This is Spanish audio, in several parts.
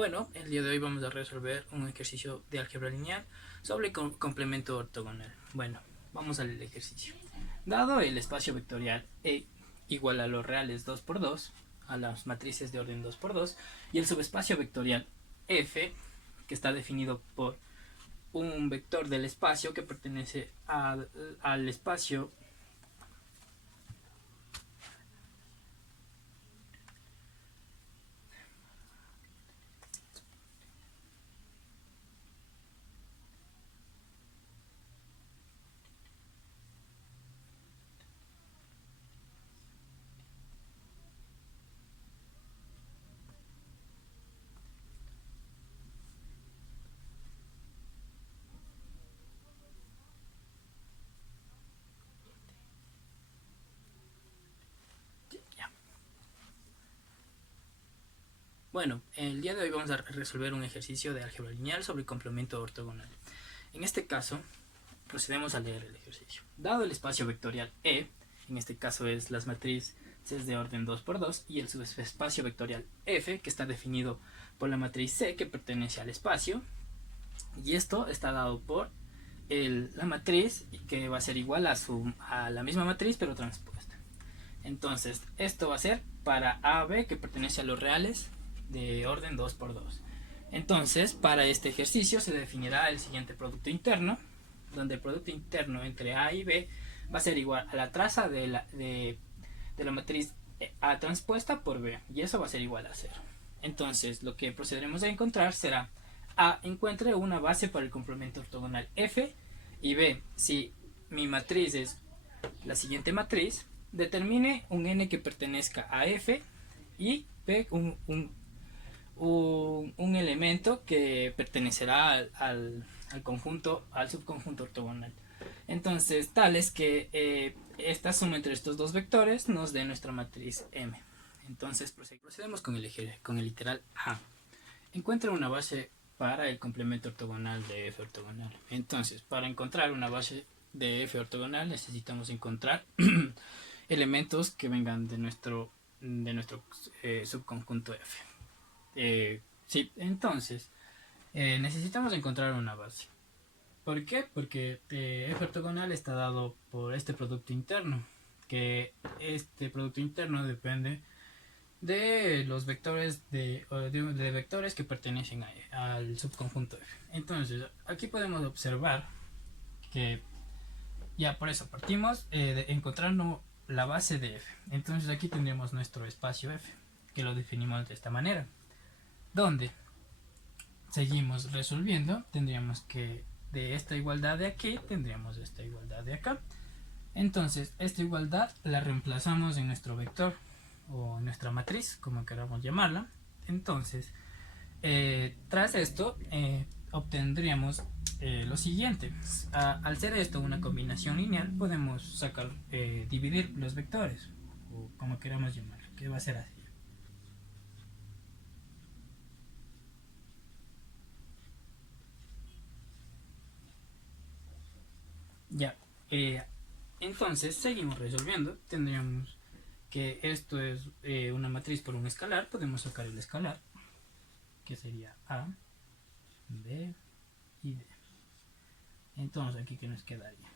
Bueno, el día de hoy vamos a resolver un ejercicio de álgebra lineal sobre complemento ortogonal. Bueno, vamos al ejercicio. Dado el espacio vectorial E igual a los reales 2 por 2, a las matrices de orden 2 por 2, y el subespacio vectorial F, que está definido por un vector del espacio que pertenece al espacio Bueno, el día de hoy vamos a resolver un ejercicio de álgebra lineal sobre complemento ortogonal. En este caso, procedemos a leer el ejercicio. Dado el espacio vectorial E, en este caso es las matrices de orden 2 por 2, y el subespacio vectorial F, que está definido por la matriz C, que pertenece al espacio, y esto está dado por la matriz, que va a ser igual a la misma matriz, pero transpuesta. Entonces, esto va a ser para AB, que pertenece a los reales de orden 2 por 2. Entonces, para este ejercicio se definirá el siguiente producto interno, donde el producto interno entre A y B va a ser igual a la traza de la matriz A transpuesta por B, y eso va a ser igual a 0. Entonces, lo que procederemos a encontrar será: A, encuentre una base para el complemento ortogonal F, y B, si mi matriz es la siguiente matriz, determine un n que pertenezca a F, y P un elemento que pertenecerá al conjunto, al subconjunto ortogonal. Entonces, tal es que esta suma entre estos dos vectores nos dé nuestra matriz M. Entonces, procedemos con el literal A. Encuentra una base para el complemento ortogonal de F ortogonal. Entonces, para encontrar una base de F ortogonal necesitamos encontrar elementos que vengan de nuestro subconjunto F. Sí, entonces necesitamos encontrar una base. ¿Por qué? Porque F ortogonal está dado por este producto interno, que este producto interno depende de los vectores de vectores que pertenecen al subconjunto F. Entonces, aquí podemos observar que ya por eso partimos de encontrando la base de F. Entonces aquí tendremos nuestro espacio F, que lo definimos de esta manera, donde seguimos resolviendo. Tendríamos que de esta igualdad de aquí tendríamos esta igualdad de acá. Entonces esta igualdad la reemplazamos en nuestro vector o en nuestra matriz, como queramos llamarla. Entonces tras esto obtendríamos lo siguiente. Al ser esto una combinación lineal, podemos sacar dividir los vectores, o como queramos llamarlo, que va a ser así. Ya, entonces seguimos resolviendo. Tendríamos que esto es una matriz por un escalar. Podemos sacar el escalar, que sería A, B y D. Entonces aquí, ¿qué nos quedaría?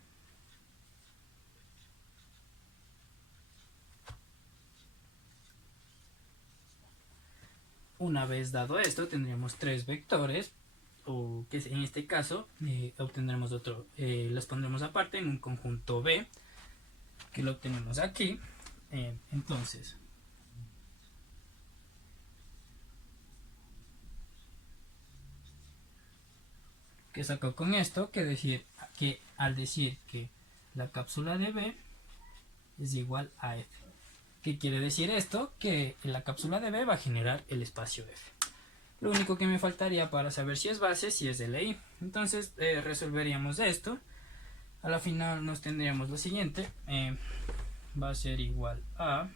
Una vez dado esto, tendríamos tres vectores, o que en este caso obtendremos otro, los pondremos aparte en un conjunto B, que lo tenemos aquí. Entonces, ¿qué saco con esto? Que al decir que la cápsula de B es igual a F. ¿Qué quiere decir esto? Que la cápsula de B va a generar el espacio F. Lo único que me faltaría para saber si es base, si es de LI. Entonces resolveríamos esto. A la final nos tendríamos lo siguiente. Va a ser igual a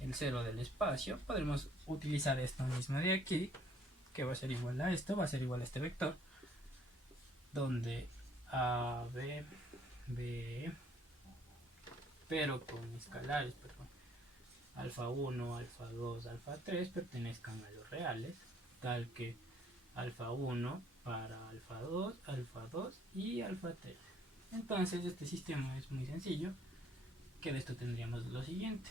el 0 del espacio. Podremos utilizar esto mismo de aquí, que va a ser igual a esto, va a ser igual a este vector, donde A, B, pero con escalares, perdón. alfa 1, alfa 2, alfa 3 pertenezcan a los reales, tal que alfa 1 para alfa 2 y alfa 3. Entonces este sistema es muy sencillo, que de esto tendríamos lo siguiente,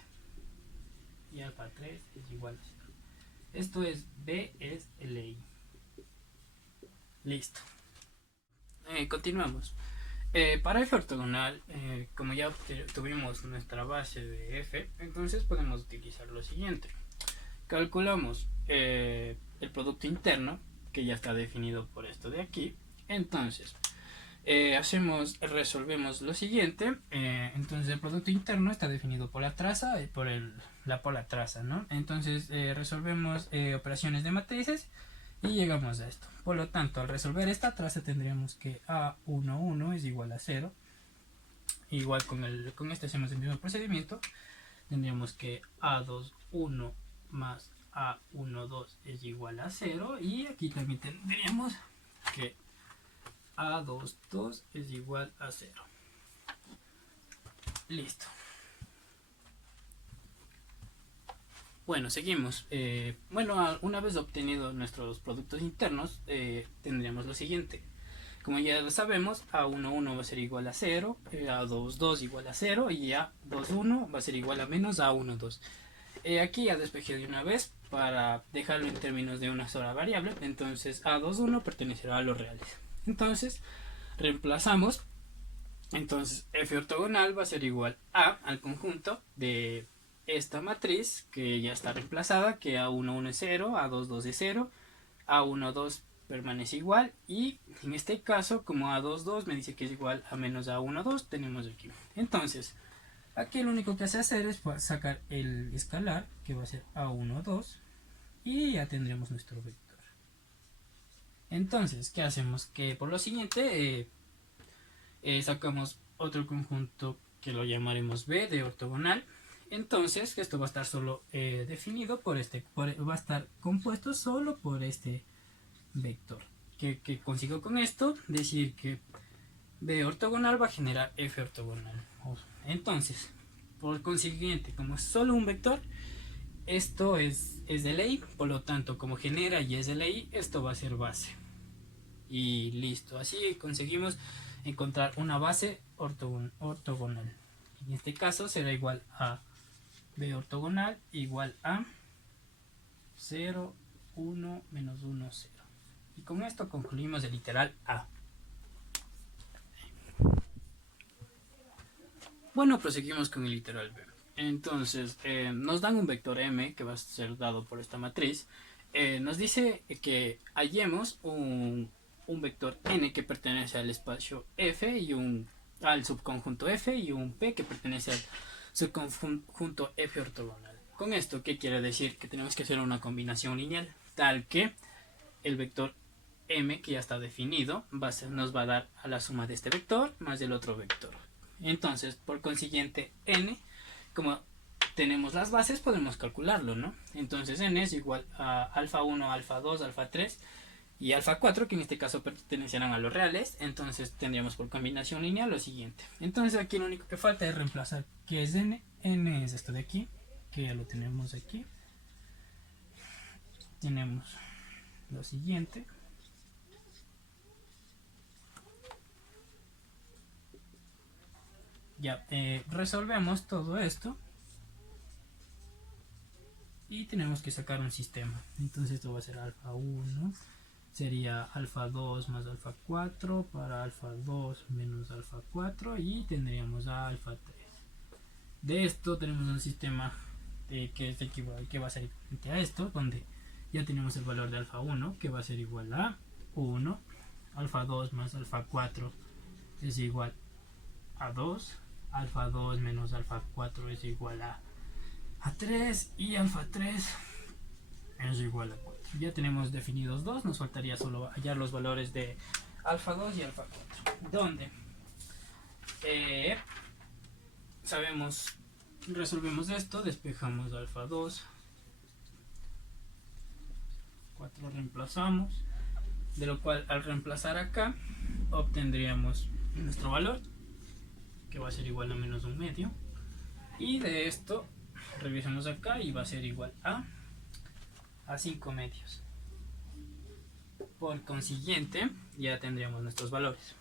y alfa 3 es igual a 0. Esto es B es LI. Listo. Continuamos. Para f ortogonal, como ya tuvimos nuestra base de f, entonces podemos utilizar lo siguiente. Calculamos el producto interno, que ya está definido por esto de aquí. Entonces, resolvemos lo siguiente. Entonces el producto interno está definido por la traza y por la traza, ¿no? Entonces resolvemos operaciones de matrices y llegamos a esto. Por lo tanto, al resolver esta traza tendríamos que A11 es igual a 0. Igual con este hacemos el mismo procedimiento. Tendríamos que A21 más A12 es igual a 0. Y aquí también tendríamos que A22 es igual a 0. Listo. Bueno, seguimos. Una vez obtenido nuestros productos internos, tendríamos lo siguiente. Como ya lo sabemos, A11 va a ser igual a 0, A22 igual a 0 y A21 va a ser igual a menos A12. Aquí ya despejé de una vez para dejarlo en términos de una sola variable. Entonces A21 pertenecerá a los reales. Entonces reemplazamos. Entonces f ortogonal va a ser igual a al conjunto de esta matriz que ya está reemplazada, que A11 es 0, A22 es 0, A12 permanece igual, y en este caso como A22 me dice que es igual a menos A12, tenemos aquí. Entonces aquí lo único que hace hacer es sacar el escalar, que va a ser A12, y ya tendremos nuestro vector. Entonces, ¿qué hacemos? Que por lo siguiente sacamos otro conjunto que lo llamaremos B de ortogonal. Entonces, esto va a estar solo definido va a estar compuesto solo por este vector. ¿Qué consigo con esto? Decir que B ortogonal va a generar F ortogonal. Entonces, por consiguiente, como es solo un vector, esto es de ley, por lo tanto, como genera y es de ley, esto va a ser base. Y listo, así conseguimos encontrar una base ortogonal. En este caso será igual a B ortogonal igual a 0, 1, menos 1, 0. Y con esto concluimos el literal A. Bueno, proseguimos con el literal B. Entonces, nos dan un vector M que va a ser dado por esta matriz. Nos dice que hallemos un vector N que pertenece al espacio F y al subconjunto F, y un P que pertenece al subconjunto F ortogonal. Con esto, ¿qué quiere decir? Que tenemos que hacer una combinación lineal, tal que el vector M, que ya está definido, nos va a dar a la suma de este vector más del otro vector. Entonces, por consiguiente, N, como tenemos las bases, podemos calcularlo, ¿no? Entonces N es igual a alfa 1, alfa 2, alfa 3 y alfa 4, que en este caso pertenecerán a los reales. Entonces tendríamos por combinación lineal lo siguiente. Entonces aquí lo único que falta es reemplazar qué es N. N es esto de aquí, que ya lo tenemos aquí. Tenemos lo siguiente. Ya resolvemos todo esto y tenemos que sacar un sistema. Entonces esto va a ser alfa 1, sería alfa 2 más alfa 4 para alfa 2 menos alfa 4, y tendríamos a alfa 3. De esto tenemos un sistema que va a ser equivalente a esto, donde ya tenemos el valor de alfa 1, que va a ser igual a 1, alfa 2 más alfa 4 es igual a 2, alfa 2 menos alfa 4 es igual a 3, y alfa 3 es igual a 4. Ya tenemos definidos dos, nos faltaría solo hallar los valores de alfa 2 y alfa 4, donde resolvemos esto, despejamos alfa 2, 4 reemplazamos, de lo cual al reemplazar acá obtendríamos nuestro valor, que va a ser igual a menos un medio, y de esto revisamos acá y va a ser igual a 5 medios. Por consiguiente, ya tendríamos nuestros valores.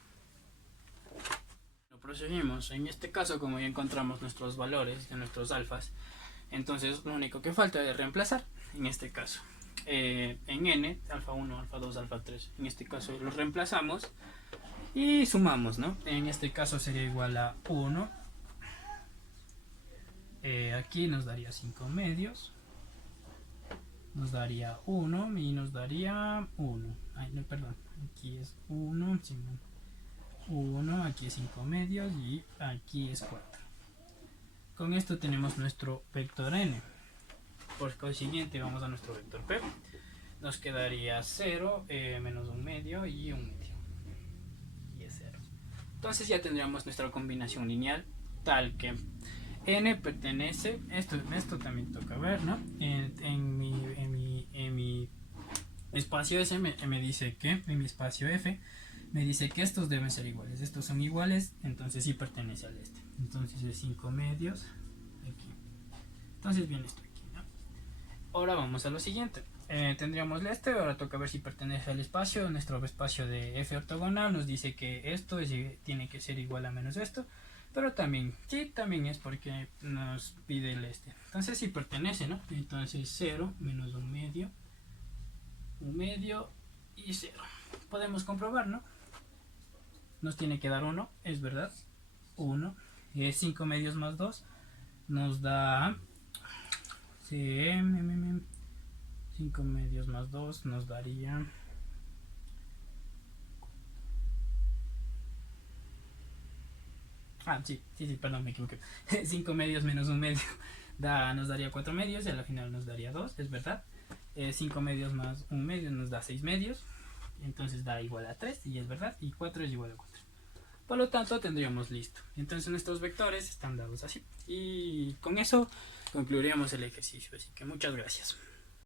Proseguimos. En este caso, como ya encontramos nuestros valores de nuestros alfas, entonces lo único que falta es reemplazar. En este caso, en n, alfa 1, alfa 2, alfa 3, en este caso los reemplazamos y sumamos, ¿no? En este caso sería igual a 1. Aquí nos daría 5 medios, nos daría 1 y nos daría 1. Ay, no, perdón, aquí es 1, 1, aquí es 5 medios y aquí es 4. Con esto tenemos nuestro vector n. Por consiguiente vamos a nuestro vector p. Nos quedaría 0, menos 1 medio y 1 medio. Y es 0. Entonces ya tendríamos nuestra combinación lineal tal que n pertenece, esto también toca ver, ¿no? En mi espacio S me dice que, en mi espacio F, me dice que estos deben ser iguales. Estos son iguales, entonces sí pertenece al este. Entonces es 5 medios aquí. Entonces viene esto aquí, ¿no? Ahora vamos a lo siguiente. Tendríamos este, ahora toca ver si pertenece al espacio. Nuestro espacio de F ortogonal nos dice que esto tiene que ser igual a menos esto. Pero también, sí, también es porque nos pide el este. Entonces sí pertenece, ¿no? Entonces 0 menos 1 medio y 0. Podemos comprobar, ¿no? Nos tiene que dar 1, es verdad. 1. 5 medios más 2 nos da 5 medios más 2 nos daría sí, perdón, me equivoqué. 5 medios menos 1 medio nos daría 4 medios y al final nos daría 2, es verdad. 5 medios más 1 medio nos da 6 medios, entonces da igual a 3 y es verdad, y 4 es igual a 4. Por lo tanto tendríamos listo. Entonces nuestros vectores están dados así. Y con eso concluiríamos el ejercicio. Así que muchas gracias.